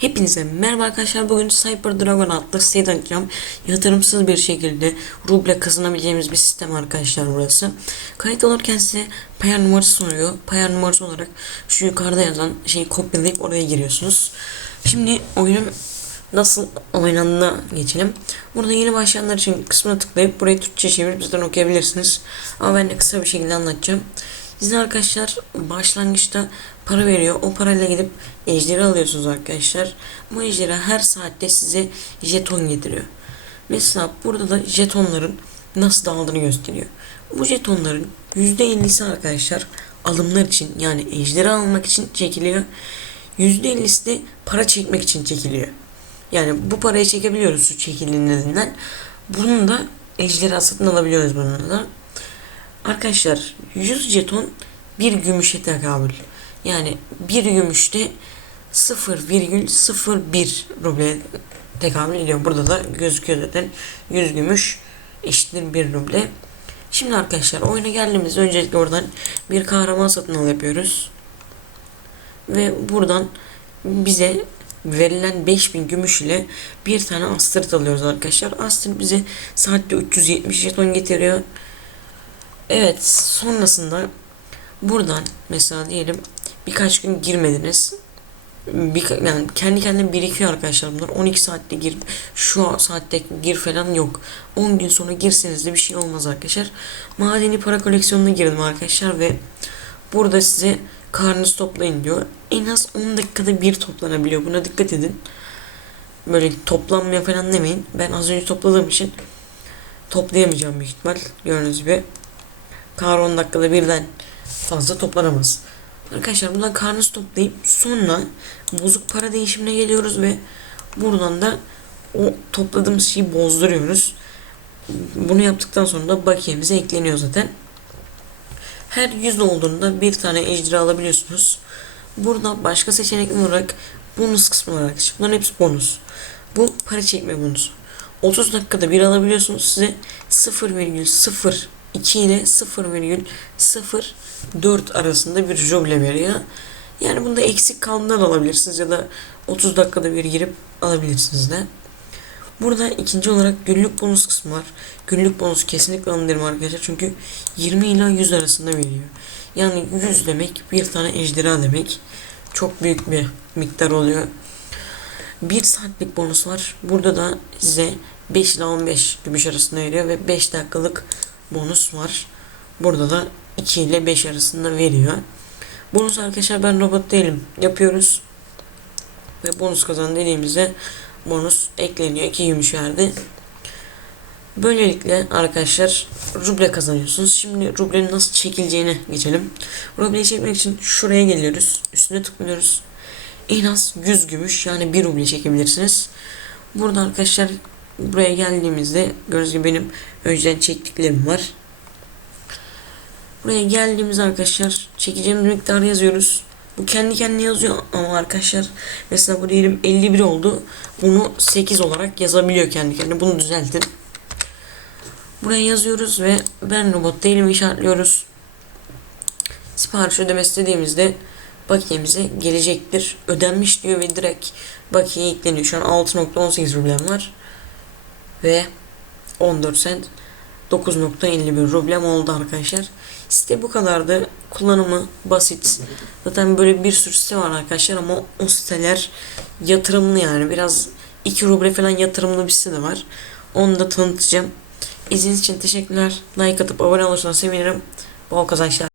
Hepinize merhaba arkadaşlar. Bugün Cyber Dragon adlı site tanıtacağım. Yatırımsız bir şekilde ruble kazanabileceğimiz bir sistem arkadaşlar burası. Kayıt olurken size payar numarası soruyor. Payar numarası olarak şu yukarıda yazan şeyi kopyalayıp oraya giriyorsunuz. Şimdi oyunun nasıl oynandığına geçelim. Burada yeni başlayanlar için kısmına tıklayıp burayı Türkçe çevirip bizden okuyabilirsiniz. Ama ben de kısa bir şekilde anlatacağım. Size arkadaşlar başlangıçta para veriyor. O parayla gidip ejderi alıyorsunuz arkadaşlar. Bu ejderha her saatte size jeton getiriyor. Mesela burada da jetonların nasıl dağıldığını gösteriyor. Bu jetonların %50'si arkadaşlar alımlar için yani ejderi almak için çekiliyor. %50'si de para çekmek için çekiliyor. Yani bu parayı çekebiliyoruz şu çekildiğinden. Bunun da ejderha satın alabiliyoruz bununla. Arkadaşlar 100 jeton bir gümüşe tekabül. Yani bir gümüşte 0,01 ruble tekabül ediyor. Burada da gözüküyor zaten 100 gümüş eşittir 1 ruble. Şimdi arkadaşlar oyuna geldiğimizde öncelikle oradan bir kahraman satın al yapıyoruz. Ve buradan bize verilen 5000 gümüş ile bir tane astrit alıyoruz arkadaşlar. Astrit bize saatte 370 jeton getiriyor. Evet sonrasında buradan mesela diyelim birkaç gün girmediniz. Bir, yani kendi kendine birikiyor arkadaşlar bunlar. 12 saatte gir, şu saatte gir falan yok. 10 gün sonra girseniz de bir şey olmaz arkadaşlar. Madeni para koleksiyonuna girdim arkadaşlar ve burada size karnınızı toplayın diyor. En az 10 dakikada bir toplanabiliyor. Buna dikkat edin. Böyle toplanmaya falan demeyin. Ben az önce topladığım için toplayamayacağım büyük ihtimal. Gördüğünüz gibi. Kar 10 dakikada birden fazla toplanamaz. Arkadaşlar buradan karnınızı toplayıp sonra bozuk para değişimine geliyoruz ve buradan da o topladığımız şeyi bozduruyoruz. Bunu yaptıktan sonra da bakiyemize ekleniyor zaten. Her 100 olduğunda bir tane ejderha alabiliyorsunuz. Burada başka seçenek olarak bonus kısmı var arkadaşlar. Bunların hepsi bonus. Bu para çekme bonusu. 30 dakikada bir alabiliyorsunuz. Size 0,02 ile 0,04 arasında bir juble veriyor. Yani bunda eksik kaldığından alabilirsiniz ya da 30 dakikada bir girip alabilirsiniz de. Burada ikinci olarak günlük bonus kısmı var. Günlük bonus kesinlikle alınırım arkadaşlar. Çünkü 20 ila 100 arasında veriyor. Yani 100 demek bir tane ejderha demek. Çok büyük bir miktar oluyor. 1 saatlik bonus var. Burada da size 5 ile 15 gümüş arasında veriyor ve 5 dakikalık bonus var. Burada da 2 ile 5 arasında veriyor. Bonus arkadaşlar ben robot değilim. Yapıyoruz. Ve bonus kazan dediğimizde bonus ekleniyor. 2 gümüş verdi. Böylelikle arkadaşlar ruble kazanıyorsunuz. Şimdi rublenin nasıl çekileceğine geçelim. Rubleyi çekmek için şuraya geliyoruz. Üstüne tıklıyoruz. En az 100 gümüş yani 1 ruble çekebilirsiniz. Burada arkadaşlar buraya geldiğimizde gördüğünüz gibi benim önceden çektiklerim var. Buraya geldiğimiz arkadaşlar çekeceğimiz miktarı yazıyoruz. Bu kendi kendine yazıyor ama arkadaşlar mesela bu diyelim 51 oldu. Bunu 8 olarak yazabiliyor kendi kendine. Bunu düzeltin. Buraya yazıyoruz ve ben robot değilim işaretliyoruz. Sipariş ödeme istediğimizde bakiyemize gelecektir. Ödenmiş diyor ve direkt bakiye ekleniyor. Şu an 6.18 rublem var. Ve 14 sent 9.51 rublem oldu arkadaşlar. Site bu kadardı. Kullanımı basit. Zaten böyle bir sürü site var arkadaşlar ama o siteler yatırımlı yani. Biraz 2 ruble falan yatırımlı bir site de var. Onu da tanıtacağım. İzlediğiniz için teşekkürler. Like atıp abone olursanız sevinirim. Bol kazançlar.